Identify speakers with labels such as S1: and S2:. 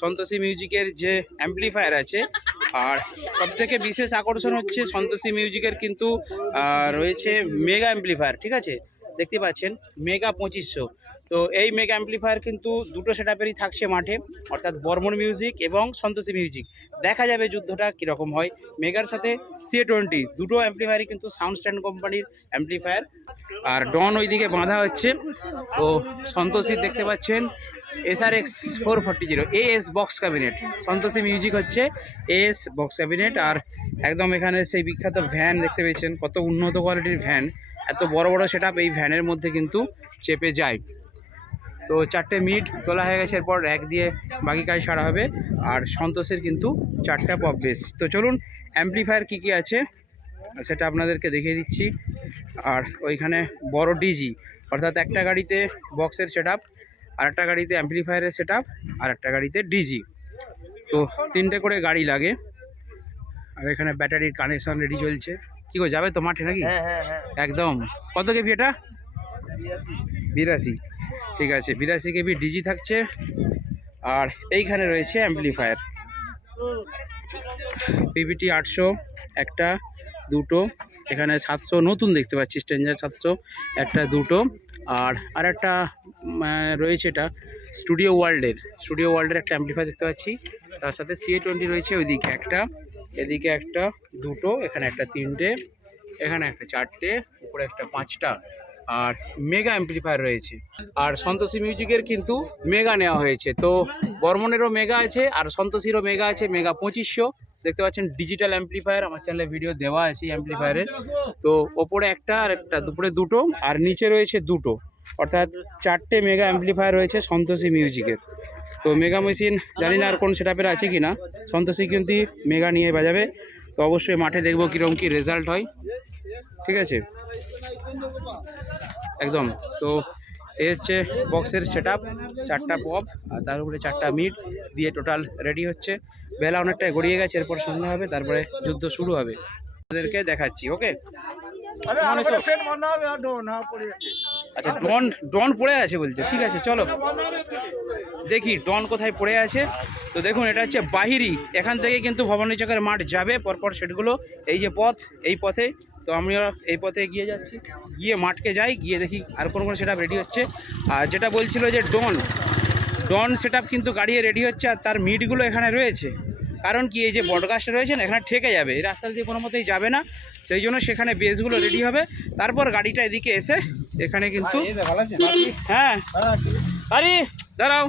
S1: সন্তোষী মিউজিকের যে অ্যাম্পলিফায়ার আছে, আর সব থেকে বিশেষ আকর্ষণ হচ্ছে সন্তোষী মিউজিকের কিন্তু রয়েছে মেগা অ্যাম্পলিফায়ার ঠিক আছে? দেখতে পাচ্ছেন মেগা পঁচিশশো। তো এই মেগা অ্যাম্পলিফায়ার কিন্তু দুটো সেটআপেরই থাকছে মাঠে, অর্থাৎ বর্মন মিউজিক এবং সন্তোষী মিউজিক দেখা যাবে যুদ্ধটা কীরকম হয়। মেগার সাথে সি টোয়েন্টি দুটো অ্যাম্পলিফায়ারই কিন্তু সাউন্ড স্ট্যান্ড কোম্পানির অ্যাম্পলিফায়ার আর ডন ওইদিকে বাঁধা হচ্ছে। ও সন্তোষী দেখতে পাচ্ছেন। SRX four forty zero AS box cabinet Santoshi music হচ্ছে এএস বক্স ক্যাবিনেট আর একদম এখানে সেই বিখ্যাত ভ্যান দেখতে পেয়েছেন। কত উন্নত কোয়ালিটির ভ্যান এত বড় বড় সেট এই ভ্যানের মধ্যে কিন্তু চেপে যায়। তো চারটে মিট তোলা হয়ে গেছে এরপর র্যাক দিয়ে বাকি কাজ সারা হবে। আর সন্তোষের কিন্তু চারটা পপ বেস। তো চলুন অ্যাম্পলিফায়ার কী কী আছে সেটা আপনাদেরকে দেখিয়ে দিচ্ছি। আর ওইখানে বড় ডিজি অর্থাৎ একটা গাড়িতে বক্সের সেট আপ আর একটা গাড়িতে অ্যাম্পলিফায়ারের সেট আপ আর একটা গাড়িতে ডিজি তো তিনটে করে গাড়ি লাগে। আর এখানে ব্যাটারির কানেকশন রেডি চলছে। কী গো যাবে তো মাঠে নাকি?
S2: হ্যাঁ হ্যাঁ হ্যাঁ।
S1: একদম। কত কেভি এটা? বিরাশি। ঠিক আছে বিরাশি কেভি ডিজি থাকছে। আর এইখানে রয়েছে অ্যাম্পলিফায়ার পিভিটি আটশো, একটা, দুটো, এখানে সাতশো, নতুন দেখতে পাচ্ছি স্ট্রেঞ্জার সাতশো, একটা, দুটো, আর আর একটা রয়েছে এটা স্টুডিও ওয়ার্ল্ডের স্টুডিও ওয়ার্ল্ডের একটা অ্যাম্পলিফায়ার দেখতে পাচ্ছি। তার সাথে সিএ টোয়েন্টি রয়েছে, ওইদিকে একটা, এদিকে একটা, দুটো, এখানে একটা তিনটে, এখানে একটা চারটে, উপরে একটা পাঁচটা। আর মেগা অ্যাম্পলিফায়ার রয়েছে। আর সন্তোষী মিউজিকের কিন্তু মেগা নেওয়া হয়েছে। তো বর্মনেরও মেগা আছে, আর সন্তোষীরও মেগা আছে, মেগা পঁচিশশো। দেখতে পাচ্ছেন ডিজিটাল অ্যাম্পলিফায়ার আমার চ্যানেলে ভিডিও দেওয়া আছে অ্যাম্পলিফায়ারের তো ওপরে একটা আর একটা, দুপুরে দুটো, আর নিচে রয়েছে দুটো। অর্থাৎ চারটে মেগা অ্যাম্পলিফায়ার রয়েছে সন্তোষী মিউজিকের তো মেগা মেশিন জানি না আর কোন সেটাপের আছে কি না সন্তোষী কিন্তু মেগা নিয়ে বাজাবে। তো অবশ্যই মাঠে দেখব কীরকম কী রেজাল্ট হয়। ঠিক আছে? একদম। তো এই হচ্ছে বক্সের সেট আপ চারটা পপ আর তার উপরে চারটা মিট দিয়ে টোটাল রেডি হচ্ছে। বেলা অনেকটা গড়িয়ে গেছে এরপর সন্ধ্যা হবে তারপরে যুদ্ধ শুরু হবে। ওদেরকে দেখাচ্ছি ওকে
S2: হ্যাঁ
S1: আচ্ছা ডন ডন পড়ে আছে বলছে ঠিক আছে চলো। দেখি ডন কোথায় পড়ে আছে। তো দেখুন এটা হচ্ছে বাহিরি। এখান থেকে কিন্তু ভবানী চকের মাঠ যাবে পরপর সেটগুলো এই যে পথ এই পথে তো আমরা এই পথে গিয়ে যাচ্ছি। গিয়ে মাঠকে যাই গিয়ে দেখি আর কোনো কোনো সেট রেডি হচ্ছে। আর যেটা বলছিল যে ডন ডন সেট কিন্তু গাড়িয়ে রেডি হচ্ছে আর তার মিটগুলো এখানে রয়েছে। কারণ কি এই যে বটগাছটা রয়েছে না এখানে ঠেকে যাবে। এই রাস্তা দিয়ে কোনো মতেই যাবে না। সেই জন্য সেখানে বেসগুলো রেডি হবে। তারপর গাড়িটা এদিকে এসে এখানে কিন্তু হ্যাঁ। আরে দাঁড়াও।